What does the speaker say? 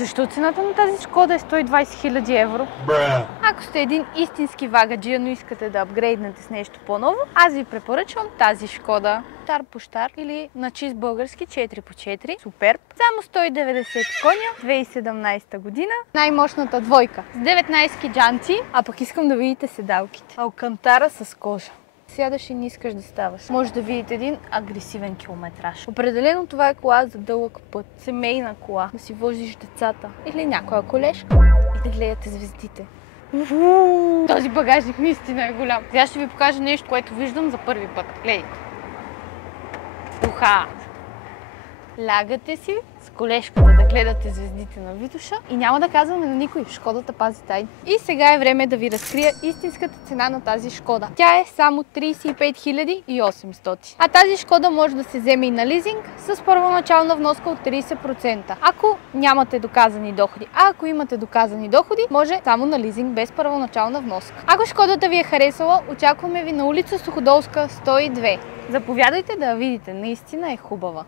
Защо цената на тази Шкода е 120 000 евро? Ако сте един истински вагаджия, но искате да апгрейднете с нещо по-ново, аз ви препоръчвам тази Шкода. Щар по щар или на чист български 4x4. Суперб. Само 190 коня, 2017 година. Най-мощната двойка. С 19 джанти, а пък искам да видите седалките. Алкантара с кожа. Сядаш и не искаш да ставаш. Може да видите един агресивен километраж. Определено това е кола за дълъг път. Семейна кола. Да си возиш децата. Или някоя колежка. И да гледате звездите. Този багажник наистина е голям. Сега ще ви покажа нещо, което виждам за първи път. Гледайте. Уха! Лягате си с колежката да гледате звездите на Витоша и няма да казваме на никой. Шкодата пази тайни. И сега е време да ви разкрия истинската цена на тази Шкода. Тя е само 35 800. А тази Шкода може да се вземе и на лизинг с първоначална вноска от 30%. Ако нямате доказани доходи, а ако имате доказани доходи, може само на лизинг без първоначална вноска. Ако Шкодата ви е харесала, очакваме ви на улица Суходолска 102. Заповядайте да я видите, наистина е хубава.